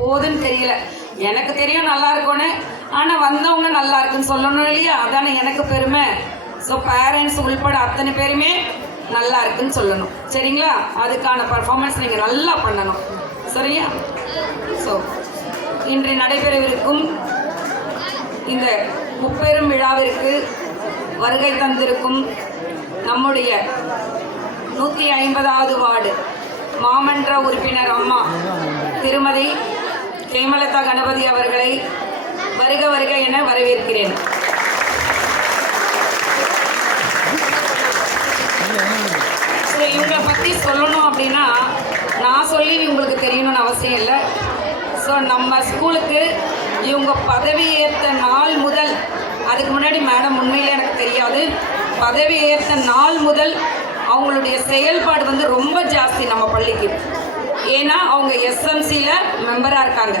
போகுதுன்னு தெரியல. எனக்கு தெரியும் நல்லா இருக்கும்னு, ஆனால் வந்தவங்க நல்லா இருக்குன்னு சொல்லணும் இல்லையா? அதானே எனக்கு பெருமை. ஸோ பேரண்ட்ஸ் உள்பட அத்தனை பேருமே நல்லா இருக்குன்னு சொல்லணும். சரிங்களா? அதுக்கான பர்ஃபார்மன்ஸ் நீங்கள் நல்லா பண்ணணும். சரியா? ஸோ இன்று நடைபெறவிருக்கும் இந்த முப்பெரும் விழாவிற்கு வருகை தந்திருக்கும் நம்முடைய 150வது வார்டு மாமன்ற உறுப்பினர் அம்மா திருமதி ஹேமலதா கணபதி அவர்களை வருக வருக என வரவேற்கிறேன். ஸோ இவங்களை பற்றி சொல்லணும் அப்படின்னா நான் சொல்லி உங்களுக்கு தெரியணும்னு அவசியம் இல்லை. ஸோ நம்ம ஸ்கூலுக்கு இவங்க பதவி ஏற்ற நாள் முதல், அதுக்கு முன்னாடி மேடம் உண்மையிலே எனக்கு தெரியாது, பதவி ஏற்ற நாள் முதல் அவங்களுடைய செயல்பாடு வந்து ரொம்ப ஜாஸ்தி நம்ம பள்ளிக்கு. ஏன்னா அவங்க எஸ்எம்சியில் மெம்பராக இருக்காங்க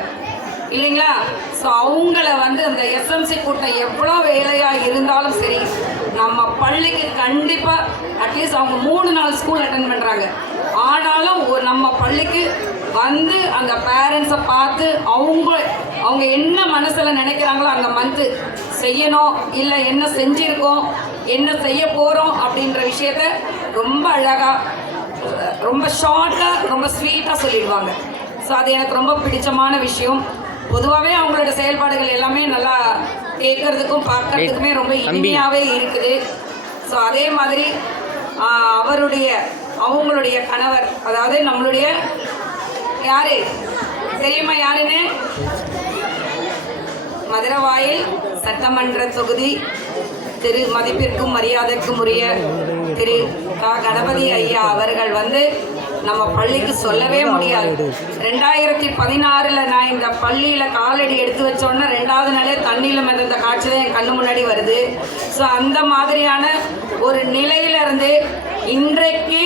இல்லைங்களா? ஸோ அவங்கள வந்து அந்த எஸ்எம்சி கூட்டம் எவ்வளோ வேலையாக இருந்தாலும் சரி, நம்ம பள்ளிக்கு கண்டிப்பாக அட்லீஸ்ட் அவங்க 3 நாள் ஸ்கூல் அட்டென்ட் பண்ணுறாங்க. ஆனாலும் நம்ம பள்ளிக்கு வந்து அந்த பேரண்ட்ஸை பார்த்து அவங்க என்ன மனசில் நினைக்கிறாங்களோ அந்த மந்த்து செய்யணும், இல்லை என்ன செஞ்சுருக்கோம், என்ன செய்ய போகிறோம் அப்படின்ற விஷயத்த ரொம்ப அழகாக, ரொம்ப ஷார்ட்டாக, ரொம்ப ஸ்வீட்டாக சொல்லிடுவாங்க. ஸோ அது எனக்கு ரொம்ப பிடிச்சமான விஷயம். பொதுவாகவே அவங்களோட செயல்பாடுகள் எல்லாமே நல்லா கேட்கறதுக்கும் பார்க்கறதுக்குமே ரொம்ப இனிமையாகவே இருக்குது. ஸோ அதே மாதிரி அவங்களுடைய கணவர், அதாவது நம்மளுடைய யாரு தெரியுமா யாருன்னு? மதுரவாயில் சட்டமன்ற தொகுதி திரு மதிப்பிற்கும் மரியாதைக்கும் உரிய திரு கணபதி ஐயா அவர்கள் வந்து நம்ம பள்ளிக்கு சொல்லவே முடியாது. 2016 நான் இந்த பள்ளியில் காலடி எடுத்து வச்சோன்னா 2வது நாளே தண்ணியில் மிதந்த காட்சி தான் என் கண்ணு முன்னாடி வருது. ஸோ அந்த மாதிரியான ஒரு நிலையிலிருந்து இன்றைக்கு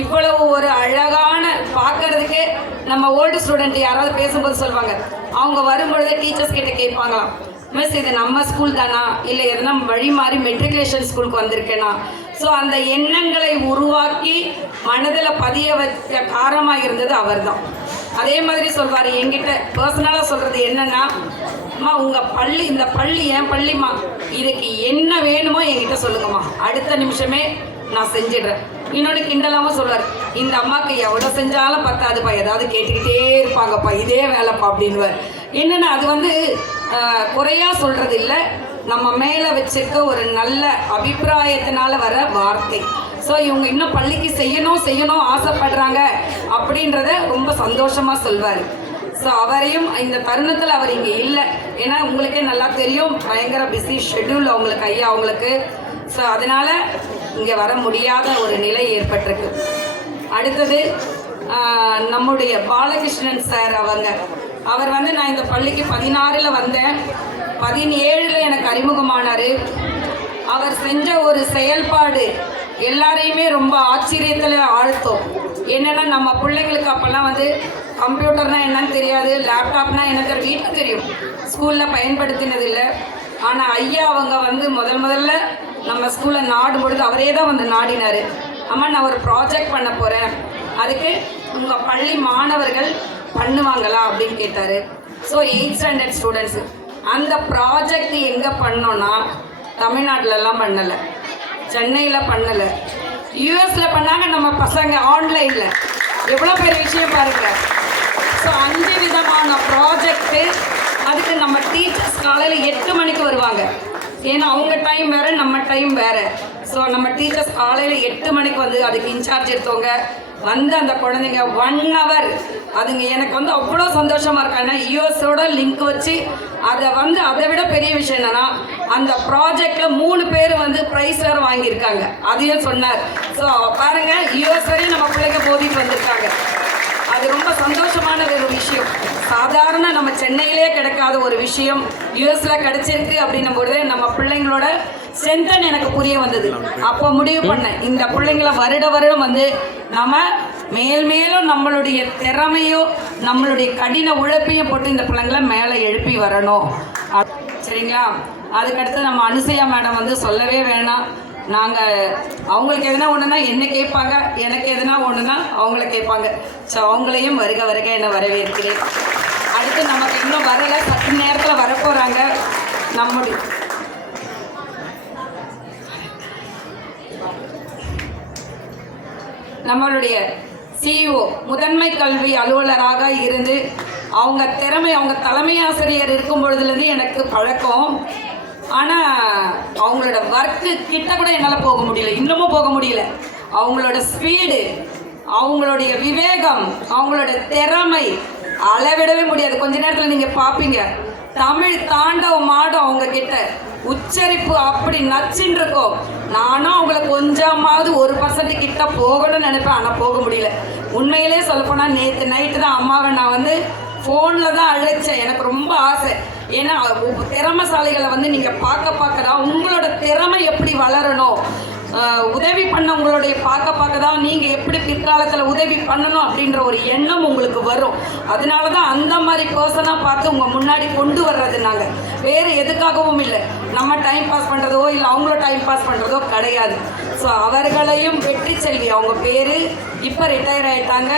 இவ்வளவு ஒரு அழகான, பார்க்கறதுக்கே நம்ம ஓல்டு ஸ்டூடெண்ட் யாராவது பேசும்போது சொல்லுவாங்க, அவங்க வரும்பொழுது டீச்சர்ஸ் கிட்ட கேட்பாங்களாம், மிஸ் இது நம்ம ஸ்கூல் தானா, இல்லை எதனா வழி மாறி மெட்ரிகுலேஷன் ஸ்கூலுக்கு வந்திருக்கேனா? ஸோ அந்த எண்ணங்களை உருவாக்கி மனதில் பதிய வைக்க காரணமாக இருந்தது அவர் தான். அதே மாதிரி சொல்வார் என்கிட்ட பர்சனலாக சொல்கிறது என்னென்னா, அம்மா உங்கள் பள்ளி, இந்த பள்ளி என் பள்ளிம்மா, இதுக்கு என்ன வேணுமோ என்கிட்ட சொல்லுங்கம்மா, அடுத்த நிமிஷமே நான் செஞ்சிடுறேன். இன்னொன்று கிண்டலாமல் சொல்வார், இந்த அம்மாவுக்கு எவ்வளோ செஞ்சாலும் பத்தாதுப்பா, ஏதாவது கேட்டுக்கிட்டே இருப்பாங்கப்பா, இதே வேலைப்பா அப்படின்வார். என்னென்னா அது வந்து குறையாக சொல்கிறது இல்லை, நம்ம மேலே வச்சிருக்க ஒரு நல்ல அபிப்பிராயத்தினால வர வார்த்தை. ஸோ இவங்க இன்னும் பள்ளிக்கு செய்யணும் ஆசைப்படுறாங்க அப்படின்றத ரொம்ப சந்தோஷமாக சொல்வார். ஸோ அவரையும் இந்த தருணத்தில் அவர் இங்கே இல்லை, ஏன்னா உங்களுக்கே நல்லா தெரியும் பயங்கர பிஸி ஷெட்யூல் அவங்களுக்கு ஐயா அவங்களுக்கு. ஸோ அதனால் இங்கே வர முடியாத ஒரு நிலை ஏற்பட்டிருக்கு. அடுத்தது நம்முடைய பாலகிருஷ்ணன் சார் அவர் வந்து நான் இந்த பள்ளிக்கு 16 வந்தேன், 17 எனக்கு அறிமுகமானார். அவர் செஞ்ச ஒரு செயல்பாடு எல்லாரையுமே ரொம்ப ஆச்சரியத்தில் ஆழ்த்தோம். என்னென்னா நம்ம பிள்ளைங்களுக்கு அப்போல்லாம் வந்து கம்ப்யூட்டர்னால் என்னன்னு தெரியாது, லேப்டாப்னால் என்ன வீட்டுக்கு தெரியும், ஸ்கூலில் பயன்படுத்தினதில்லை. ஆனால் ஐயா அவங்க வந்து முதல்ல நம்ம ஸ்கூலில் நாடும் பொழுது அவரே தான் வந்து நாடினார். அம்மா நான் ஒரு ப்ராஜெக்ட் பண்ண போகிறேன், அதுக்கு உங்கள் பள்ளி மாணவர்கள் பண்ணுவாங்களா அப்படின்னு கேட்டார். ஸோ 8th ஸ்டாண்டர்ட் ஸ்டூடெண்ட்ஸு அந்த ப்ராஜெக்ட் எங்கே பண்ணோன்னா தமிழ்நாட்டிலலாம் பண்ணலை, சென்னையில் பண்ணலை, யூஎஸில் பண்ணாங்க நம்ம பசங்க ஆன்லைனில். எவ்வளோ பெரிய விஷயம் பாருங்கள். ஸோ 5 விதமான ப்ராஜெக்ட்டு. அதுக்கு நம்ம டீச்சர்ஸ் காலையில் 8 மணிக்கு வருவாங்க, ஏன்னா அவங்க டைம் வேறு நம்ம டைம் வேறு. ஸோ நம்ம டீச்சர்ஸ் காலையில் 8 மணிக்கு வந்து அதுக்கு இன்சார்ஜ் எடுத்தவங்க வந்து அந்த குழந்தைங்க 1 hour அதுங்க எனக்கு வந்து அவ்வளோ சந்தோஷமாக இருக்காங்க. யூஎஸோட லிங்க் வச்சு அதை விட பெரிய விஷயம் என்னென்னா அந்த ப்ராஜெக்டில் 3 பேர் வந்து ப்ரைஸ் வேறு வாங்கியிருக்காங்க, அதையும் சொன்னார். ஸோ பாருங்கள், யூஎஸ் வரையும் நம்ம பிள்ளைங்க போதிட்டு வந்திருக்காங்க. அது ரொம்ப சந்தோஷமான ஒரு விஷயம். சாதாரண நம்ம சென்னையிலே கிடைக்காத ஒரு விஷயம் யூஎஸில் கிடைச்சிருக்கு அப்படின்னும்போது நம்ம பிள்ளைங்களோட ஸ்ட்ரென்த்தன் எனக்கு புரிய வந்தது. அப்போ முடிவு பண்ணேன், இந்த பிள்ளைங்களை வருடம் வந்து நம்ம மேலும் நம்மளுடைய திறமையோ நம்மளுடைய கடின உழைப்பையும் போட்டு இந்த பிள்ளைங்களை மேலே எழுப்பி வரணும். சரிங்களா? அதுக்கடுத்து நம்ம அனுசையா மேடம் வந்து சொல்லவே வேணாம். நாங்கள் அவங்களுக்கு எதுனா ஒன்றுனா என்ன கேட்பாங்க, எனக்கு எதுனா ஒன்றுனா அவங்கள கேட்பாங்க. ஸோ அவங்களையும் வருக என்ன வரவேற்கிறேன். அடுத்து நமக்கு இன்னும் வரலை, சற்று நேரத்தில் வரப்போகிறாங்க. நம்மளுடைய சிஇஓ முதன்மை கல்வி அலுவலராக இருந்து அவங்க திறமை, அவங்க தலைமை ஆசிரியர் இருக்கும் பொழுதுலேருந்து எனக்கு பழக்கம். ஆனால் அவங்களோட ஒர்க்கு கிட்ட கூட என்னால் போக முடியல, இன்னமும் போக முடியல. அவங்களோட ஸ்பீடு, அவங்களுடைய விவேகம், அவங்களோட திறமை அளவிடவே முடியாது. கொஞ்ச நேரத்தில் நீங்கள் பார்ப்பீங்க, தமிழ் தாண்டவம் ஆடும் அவங்க கிட்ட. உச்சரிப்பு அப்படி நச்சுன்னு இருக்கும். நானும் அவங்கள கொஞ்சமாவது 1% கிட்ட போகணும்னு நினைப்பேன், ஆனால் போக முடியல. உண்மையிலே சொல்லப்போனால் நேற்று நைட்டு தான் அம்மாவை நான் வந்து ஃபோனில் தான் அழைச்சேன். எனக்கு ரொம்ப ஆசை. ஏன்னா திறமைசாலிகளை வந்து நீங்கள் பார்க்க தான் உங்களோட திறமை எப்படி வளரணும், உதவி பண்ண உங்களுடைய பார்க்க தான் நீங்கள் எப்படி பிற்காலத்தில் உதவி பண்ணணும் அப்படின்ற ஒரு எண்ணம் உங்களுக்கு வரும். அதனால தான் அந்த மாதிரி பர்சனாக பார்த்து உங்கள் முன்னாடி கொண்டு வர்றது. நாங்கள் வேறு எதுக்காகவும் இல்லை, நம்ம டைம் பாஸ் பண்ணுறதோ இல்லை அவங்கள டைம் பாஸ் பண்ணுறதோ கிடையாது. ஸோ அவர்களையும் வெற்றி செல்வி, அவங்க பேர் இப்போ ரிட்டையர் ஆகிட்டாங்க.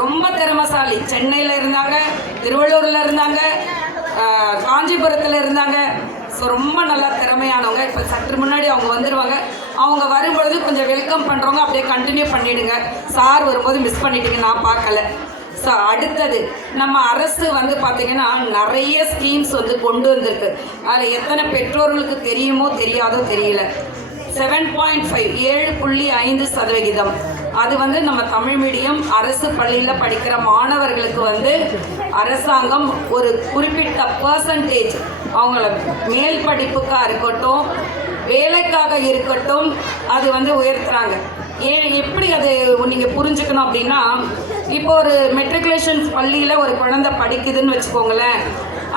ரொம்ப திறமைசாலி. சென்னையில் இருந்தாங்க, திருவள்ளூரில் இருந்தாங்க, காஞ்சிபுரத்தில் இருந்தாங்க. ஸோ ரொம்ப நல்லா திறமையானவங்க. இப்போ சற்று முன்னாடி அவங்க வந்துடுவாங்க. அவங்க வரும்பொழுது கொஞ்சம் வெல்கம் பண்ணுறவங்க அப்படியே கண்டினியூ பண்ணிவிடுங்க. சார் வரும்போது மிஸ் பண்ணிட்டீங்க, நான் பார்க்கல. ஸோ அடுத்தது நம்ம அரசு வந்து பார்த்திங்கன்னா நிறைய ஸ்கீம்ஸ் வந்து கொண்டு வந்திருக்கு. அதில் எத்தனை பெற்றோர்களுக்கு தெரியுமோ தெரியாதோ தெரியல. 7.5 7.5% அது வந்து நம்ம தமிழ் மீடியம் அரசு பள்ளியில் படிக்கிற மாணவர்களுக்கு வந்து அரசாங்கம் ஒரு குறிப்பிட்ட பர்சன்டேஜ் அவங்கள மேல் படிப்புக்காக இருக்கட்டும், வேலைக்காக இருக்கட்டும், அது வந்து உயர்த்துறாங்க. எப்படி அது நீங்கள் புரிஞ்சுக்கணும் அப்படின்னா, இப்போ ஒரு மெட்ரிகுலேஷன் பள்ளியில் ஒரு குழந்தை படிக்குதுன்னு வச்சுக்கோங்களேன்.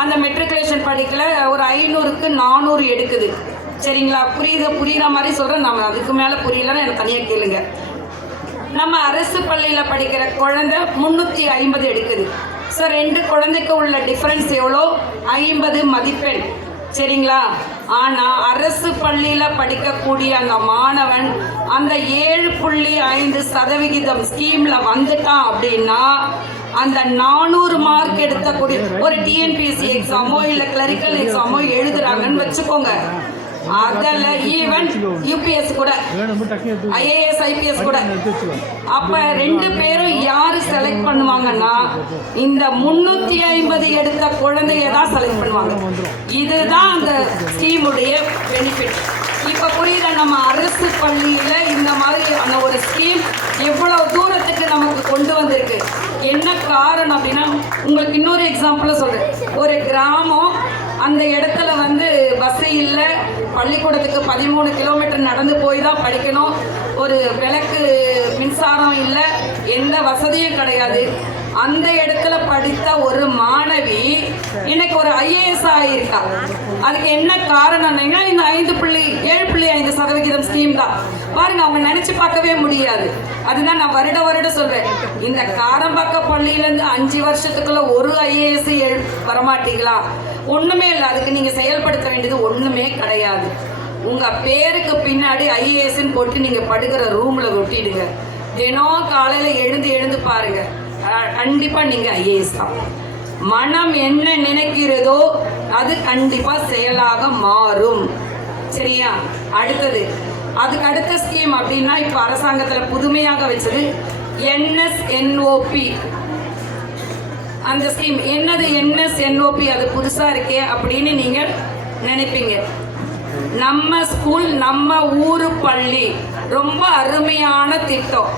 அந்த மெட்ரிகுலேஷன் படிக்கல ஒரு 500க்கு 400 எடுக்குது. சரிங்களா? புரியுற மாதிரி சொல்கிறேன். நம்ம அதுக்கு மேலே புரியலன்னா எனக்கு தனியாக கேளுங்க. நம்ம அரசு பள்ளியில் படிக்கிற குழந்தை 350 எடுக்குது. ஸோ 2 குழந்தைக்கு உள்ள டிஃப்ரென்ஸ் எவ்வளோ? 50 மதிப்பெண். சரிங்களா? ஆனால் அரசு பள்ளியில் படிக்கக்கூடிய அந்த மாணவன் அந்த 7.5% ஸ்கீமில் வந்துட்டான் அப்படின்னா அந்த 400 மார்க் எடுத்தக்கூடிய ஒரு டிஎன்பிஎஸ்சி எக்ஸாமோ இல்லை கிளரிக்கல் எக்ஸாமோ எழுதுறாங்கன்னு வச்சுக்கோங்க. அதில் ஈவன் யூபிஎஸ் கூட, ஐஏஎஸ் ஐபிஎஸ் கூட. அப்போ 2 பேரும் யார் செலக்ட் பண்ணுவாங்கன்னா இந்த 350 எடுத்த குழந்தைய தான் செலக்ட் பண்ணுவாங்க. இதுதான் அந்த ஸ்கீமுடைய பெனிஃபிட். இப்போ புரியுத? நம்ம அரசு பள்ளியில் இந்த மாதிரி அந்த ஒரு ஸ்கீம் எவ்வளோ தூரத்துக்கு நமக்கு கொண்டு வந்திருக்கு. என்ன காரணம் அப்படின்னா, உங்களுக்கு இன்னொரு எக்ஸாம்பிளாக சொல்கிறேன். ஒரு கிராமம், அந்த இடத்துல வந்து பஸ்ஸு இல்லை, பள்ளிக்கூடத்துக்கு 13 கிலோமீட்டர் நடந்து போய் தான் படிக்கணும், ஒரு விளக்கு மின்சாரம் இல்லை, எந்த வசதியும் கிடையாது. அந்த இடத்துல படித்த ஒரு மாணவி இன்னைக்கு ஒரு ஐஏஎஸ் ஆகியிருக்கா. அதுக்கு என்ன காரணம்னா இந்த 7.5% ஸ்கீம் தான். பாருங்க, அவங்க நினைச்சு பார்க்கவே முடியாது. அதுதான் நான் வருடம் சொல்றேன். இந்த காரம்பாக்க பள்ளியிலேருந்து 5 வருஷத்துக்குள்ள ஒரு ஐஏஎஸ் வரமாட்டீங்களா? ஒண்ணுமே இல்லை. அதுக்கு நீங்க செயல்படுத்த வேண்டியது ஒண்ணுமே கிடையாது. உங்க பேருக்கு பின்னாடி ஐஏஎஸ்ன்னு போட்டு நீங்க படுக்கிற ரூம்ல ஒட்டிடுங்க. தினம் காலையில எழுந்து பாருங்க, கண்டிப்பா நீங்க ஐஏஎஸ் தான். மனம் என்ன நினைக்கிறதோ அது கண்டிப்பா செயலாக மாறும். சரியா? அடுத்தது, அதுக்கு அடுத்த ஸ்கீம் அப்படின்னா இப்ப அரசாங்கத்துல புதுமையாக வச்சது NSNOP. அந்த ஸ்கீம் என்னது? NSNOP அது புதுசா இருக்கே அப்படின்னு நீங்க நினைப்பீங்க. நம்ம ஸ்கூல் நம்ம ஊரு பள்ளி, ரொம்ப அருமையான திட்டம்.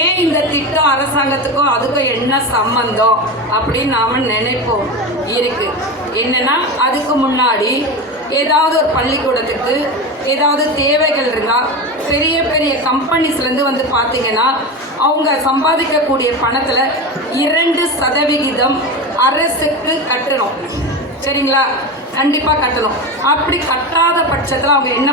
ஏன் இந்த திட்டம் அரசாங்கத்துக்கும் அதுக்கும் என்ன சம்பந்தம் அப்படின்னு நாம நினைப்போம். இருக்கு என்னன்னா, அதுக்கு முன்னாடி ஏதாவது ஒரு பள்ளிக்கூடத்துக்கு ஏதாவது தேவைகள் இருந்தால் பெரிய பெரிய கம்பெனிஸ்லேருந்து வந்து பார்த்தீங்கன்னா அவங்க சம்பாதிக்கக்கூடிய பணத்தில் 2% அரசுக்கு கட்டணும். சரிங்களா? கண்டிப்பாக கட்டணும். அப்படி கட்டாத பட்சத்தில் அவங்க என்ன